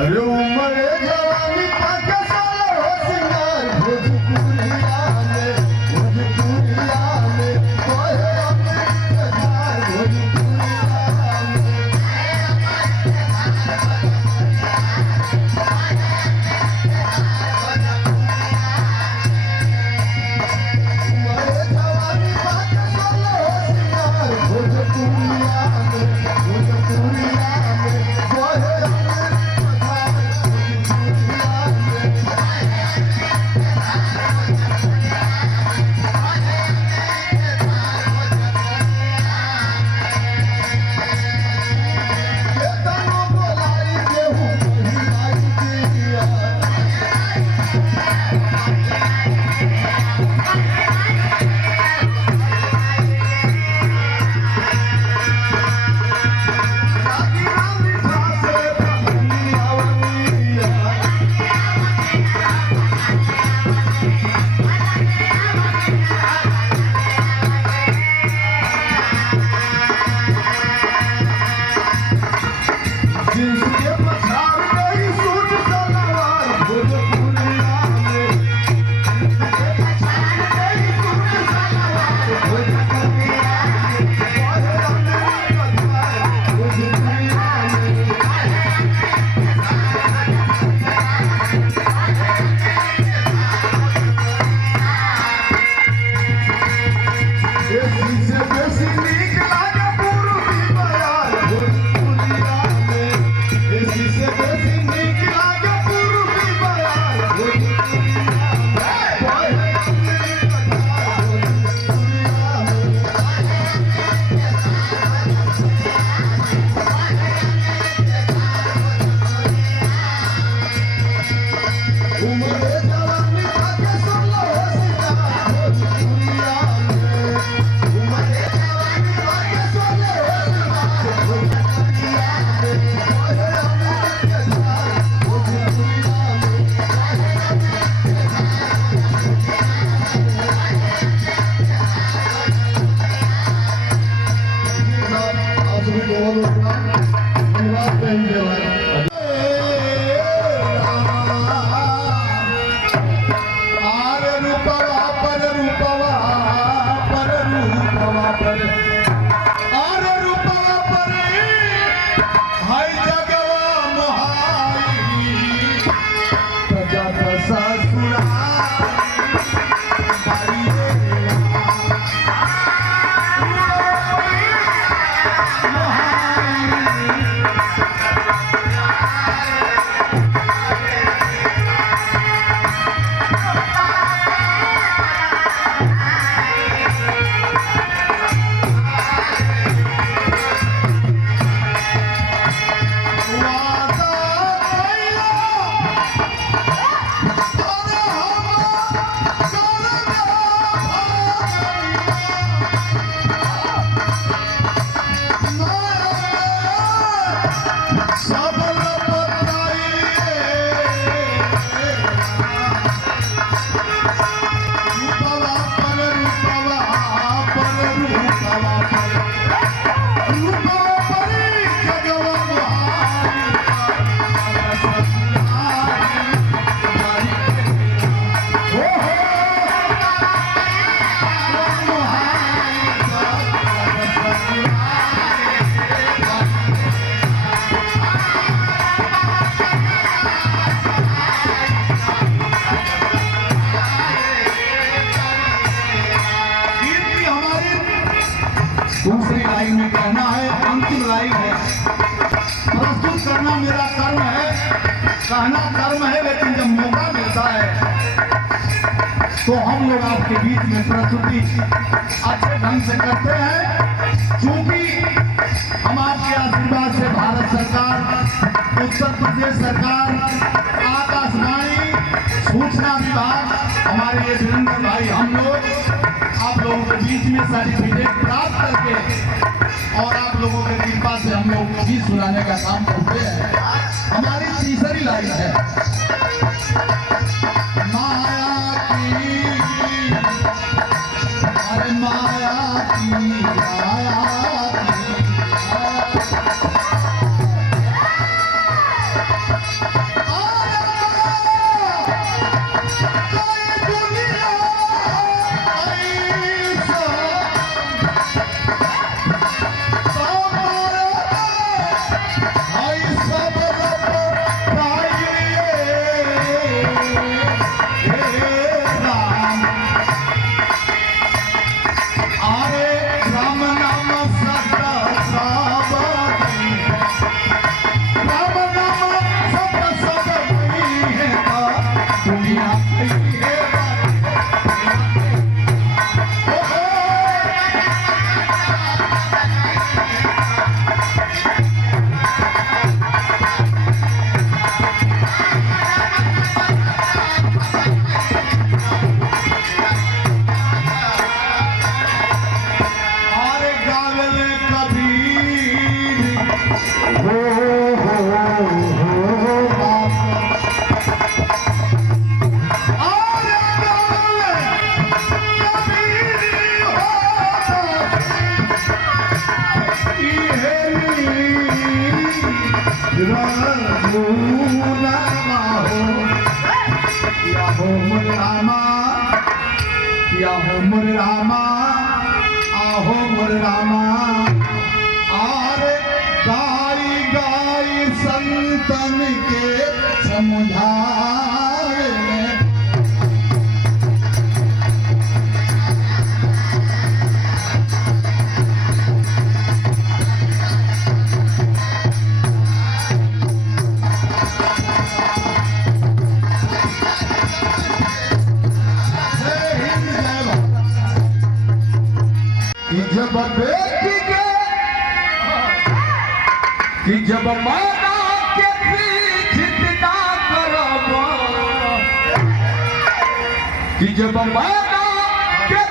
अरे उम्र जवानी पाके सालो हो सिंगार भोजपुरिया में कोहे अपने धार भोजपुरिया में। उम्र जवानी पाके सालो हो सिंगार भोजपुरिया में कोहे दूसरी लाइन में कहना है, अंतिम लाइन है। प्रस्तुत करना मेरा कर्म है, कहना कर्म है, लेकिन जब मौका मिलता है तो हम लोग आपके बीच में प्रस्तुति अच्छे ढंग से करते हैं। क्योंकि हम आपके आशीर्वाद से भारत सरकार, उत्तर प्रदेश सरकार, आकाशवाणी, सूचना विभाग, हमारे ये वीरेंद्र भाई, हम लोग आप लोगों के बीच में सर्टिफिकेट प्राप्त करके और आप लोगों के कृपा से हम लोग गीत सुनाने का काम करते हैं। हमारी तीसरी लाइन है, माया की, अरे माया की, माया की, रघुनामा हो, किया हो मोर रामा, किया हो मोर रामा, आहो मोर रामा। आरे गाई गाई संतन के समुझावे में, कि जब बेटी के, कि जब माता के पीछ पिता करब, कि जब माता के